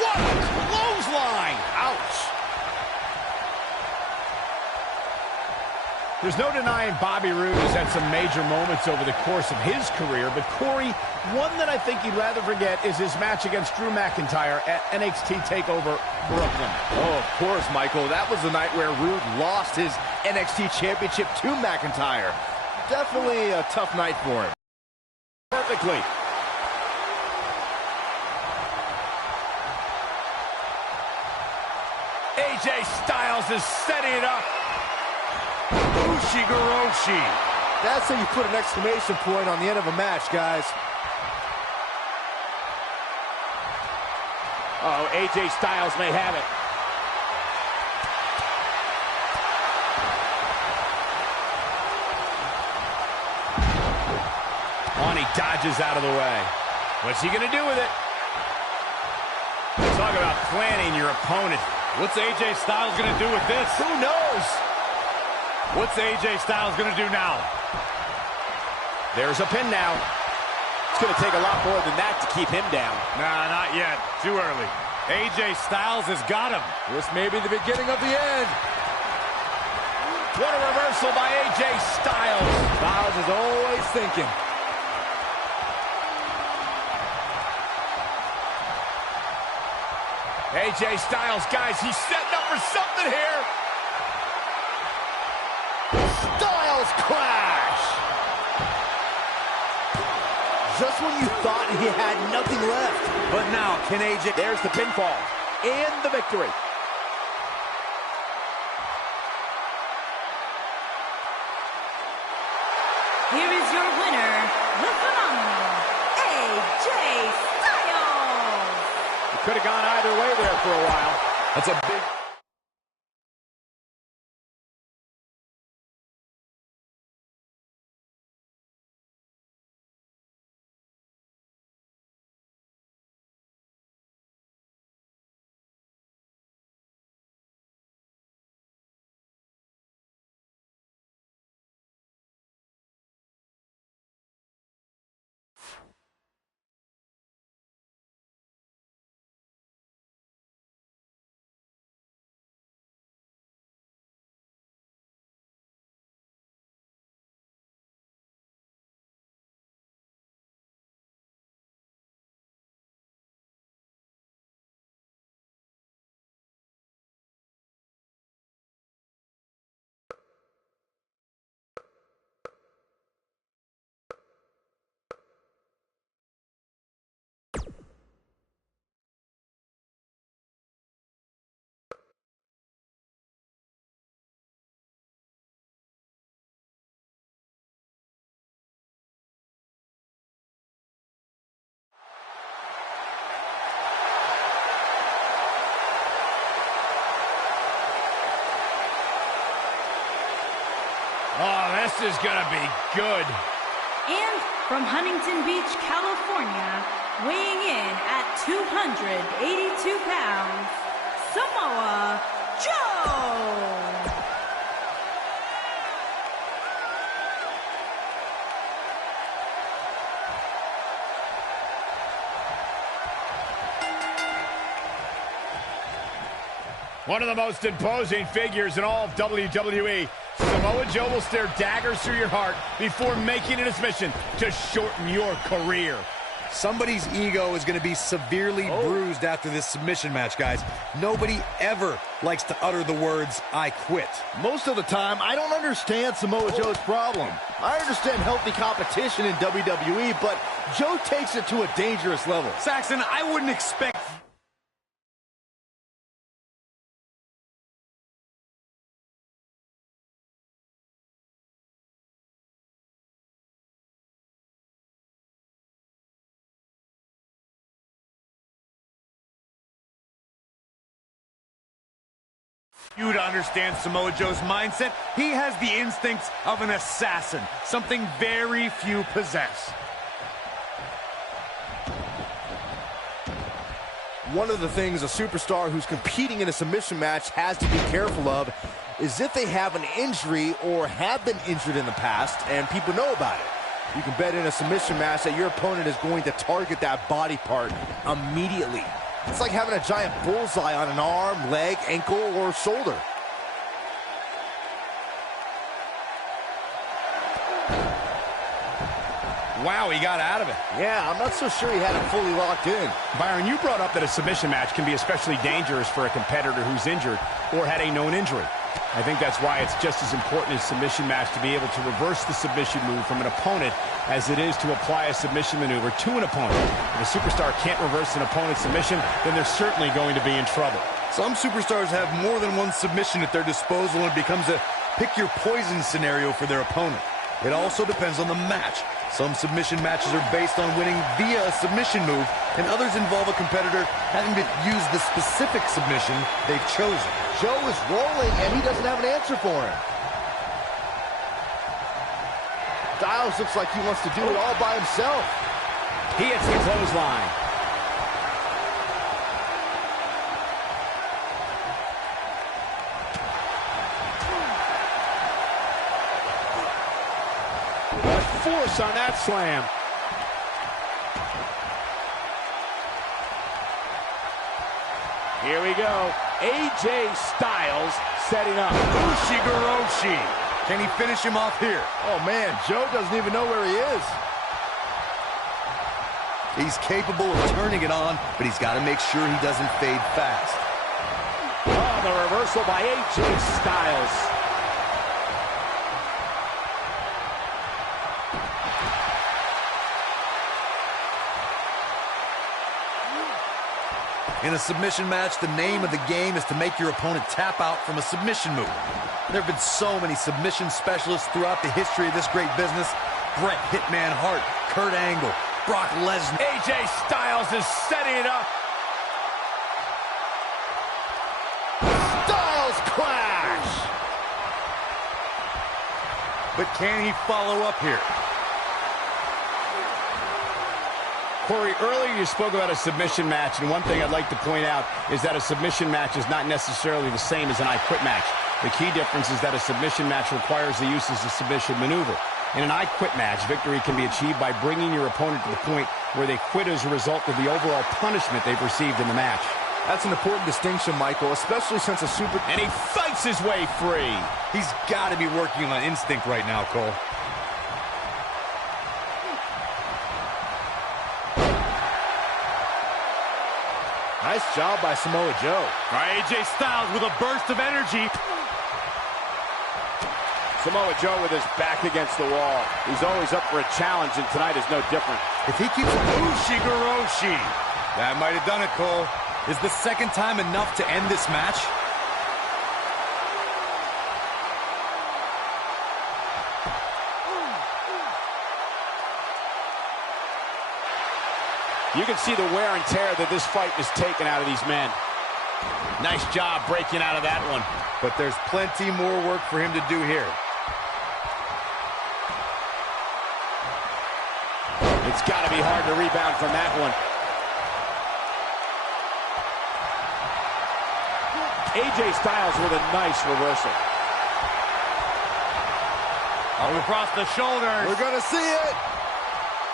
What a clothesline! Ouch! There's no denying Bobby Roode has had some major moments over the course of his career, but Corey, one that I think you'd rather forget is his match against Drew McIntyre at NXT TakeOver Brooklyn. Oh, of course, Michael. That was the night where Roode lost his NXT Championship to McIntyre. Definitely a tough night for him. Perfectly. AJ Styles is setting it up. Ushigoroshi. That's how you put an exclamation point on the end of a match, guys. Uh-oh, AJ Styles may have it. On, he dodges out of the way. What's he going to do with it? Talk about planning your opponent. What's AJ Styles going to do with this? Who knows? What's AJ Styles going to do now? There's a pin now. It's going to take a lot more than that to keep him down. Nah, not yet. Too early. AJ Styles has got him. This may be the beginning of the end. What a reversal by AJ Styles. Styles is always thinking. AJ Styles, guys, he's setting up for something here. Styles clash! Just when you thought he had nothing left. But now, can AJ... There's the pinfall and the victory. Here is your winner, the phenomenal AJ Styles. It could have gone either way there for a while. That's a big... Oh, this is gonna be good. And from Huntington Beach, California, weighing in at 282 pounds, Samoa Joe! One of the most imposing figures in all of WWE. Samoa Joe will stare daggers through your heart before making it his mission to shorten your career. Somebody's ego is going to be severely bruised after this submission match, guys. Nobody ever likes to utter the words, "I quit." Most of the time, I don't understand Samoa Joe's problem. I understand healthy competition in WWE, but Joe takes it to a dangerous level. Saxon, I wouldn't expect... you to understand Samoa Joe's mindset. He has the instincts of an assassin, something very few possess. One of the things a superstar who's competing in a submission match has to be careful of is if they have an injury or have been injured in the past and people know about it. You can bet in a submission match that your opponent is going to target that body part immediately. It's like having a giant bullseye on an arm, leg, ankle, or shoulder. Wow, he got out of it. Yeah, I'm not so sure he had it fully locked in. Byron, you brought up that a submission match can be especially dangerous for a competitor who's injured or had a known injury. I think that's why it's just as important as submission match to be able to reverse the submission move from an opponent as it is to apply a submission maneuver to an opponent. If a superstar can't reverse an opponent's submission, then they're certainly going to be in trouble. Some superstars have more than one submission at their disposal, and it becomes a pick-your-poison scenario for their opponent. It also depends on the match. Some submission matches are based on winning via a submission move, and others involve a competitor having to use the specific submission they've chosen. Joe is rolling, and he doesn't have an answer for him. Styles looks like he wants to do it all by himself. He hits the clothesline. Force on that slam. Here we go. AJ Styles setting up. Ushigoroshi. Can he finish him off here? Oh, man, Joe doesn't even know where he is. He's capable of turning it on, but he's got to make sure he doesn't fade fast. Oh, the reversal by AJ Styles. In a submission match, the name of the game is to make your opponent tap out from a submission move. There have been so many submission specialists throughout the history of this great business. Bret Hitman Hart, Kurt Angle, Brock Lesnar. AJ Styles is setting it up. Styles clash! But can he follow up here? Corey, earlier you spoke about a submission match, and one thing I'd like to point out is that a submission match is not necessarily the same as an I Quit match. The key difference is that a submission match requires the use of the submission maneuver. In an I Quit match, victory can be achieved by bringing your opponent to the point where they quit as a result of the overall punishment they've received in the match. That's an important distinction, Michael, especially since a super... And he fights his way free. He's got to be working on instinct right now, Cole. Nice job by Samoa Joe. All right, AJ Styles with a burst of energy. Samoa Joe with his back against the wall. He's always up for a challenge, and tonight is no different. If he keeps... Ushigoroshi. That might have done it, Cole. Is the second time enough to end this match? You can see the wear and tear that this fight has taken out of these men. Nice job breaking out of that one. But there's plenty more work for him to do here. It's got to be hard to rebound from that one. AJ Styles with a nice reversal. Oh, across the shoulders. We're going to see it.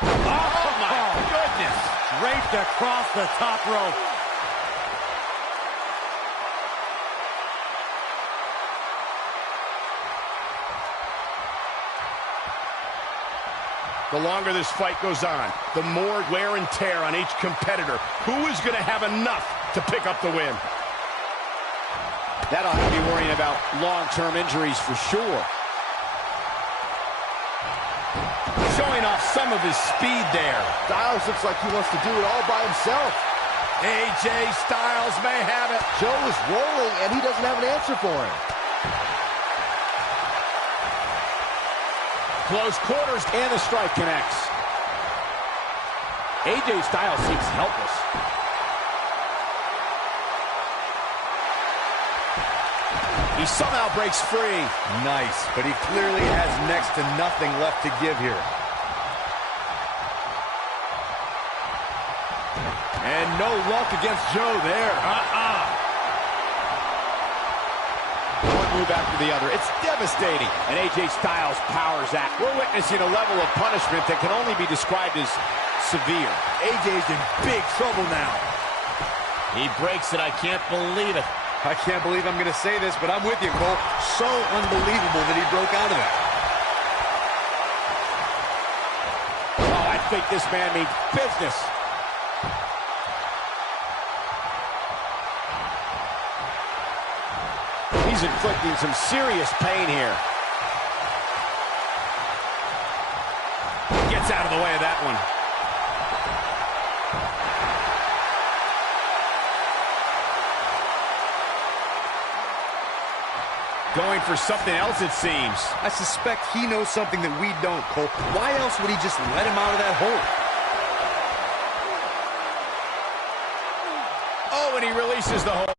Oh, my goodness. Draped across the top rope. The longer this fight goes on, the more wear and tear on each competitor. Who is going to have enough to pick up the win? That ought to be worrying about long-term injuries for sure. Showing off some of his speed there. Styles looks like he wants to do it all by himself. AJ Styles may have it. Joe is rolling, and he doesn't have an answer for him. Close quarters, and the strike connects. AJ Styles seems helpless. He somehow breaks free. Nice, but he clearly has next to nothing left to give here. And no luck against Joe there. One move after the other. It's devastating. And AJ Styles powers that. We're witnessing a level of punishment that can only be described as severe. AJ's in big trouble now. He breaks it. I can't believe it. I can't believe I'm going to say this, but I'm with you, Cole. So unbelievable that he broke out of that. Oh, I think this man means business. He's inflicting some serious pain here. Gets out of the way of that one. Going for something else, it seems. I suspect he knows something that we don't, Cole. Why else would he just let him out of that hole? Oh, and he releases the hold.